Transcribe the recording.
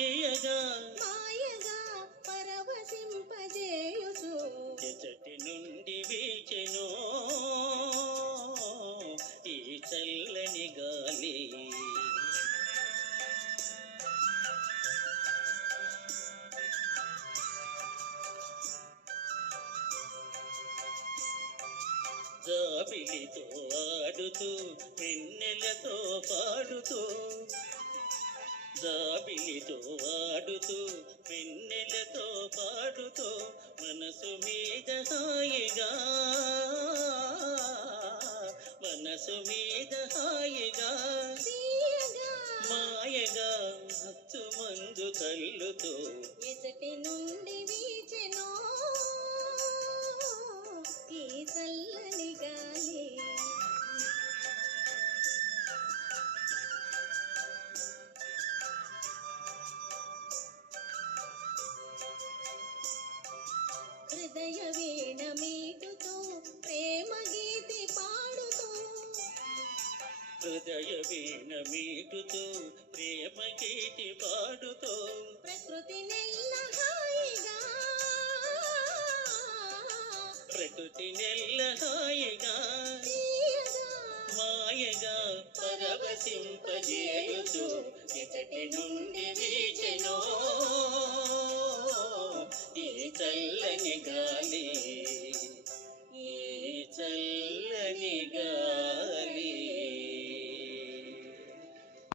తీయగా మాయగా పరవశింపజేయుచు ఎచటి నుండి వీచెను ఈ చల్లని గాలి. జాబిలితో ఆడుతూ వెన్నెలతో పాడుతూ జాబిలితో ఆడుతూ వెన్నెలతో పాడుతూ మనసు మీద హాయిగా మనసు మీద హాయిగా తీయగా మాయగా హత్తు మందు కళ్ళుతో ఎచటి నుండి వీచెను ఈ చల్లని గాలి. హృదయ వీణ మీటుతూ ప్రేమ గీతి పాడుతూ హృదయ వీణ మీటుతూ ప్రేమ గీతి పాడుతూ ప్రకృతి నెల్ల హాయిగా ప్రకృతి నెల్ల హాయిగా తీయగా మాయగా పరవశింపజేయుచు ఎచటి నుండి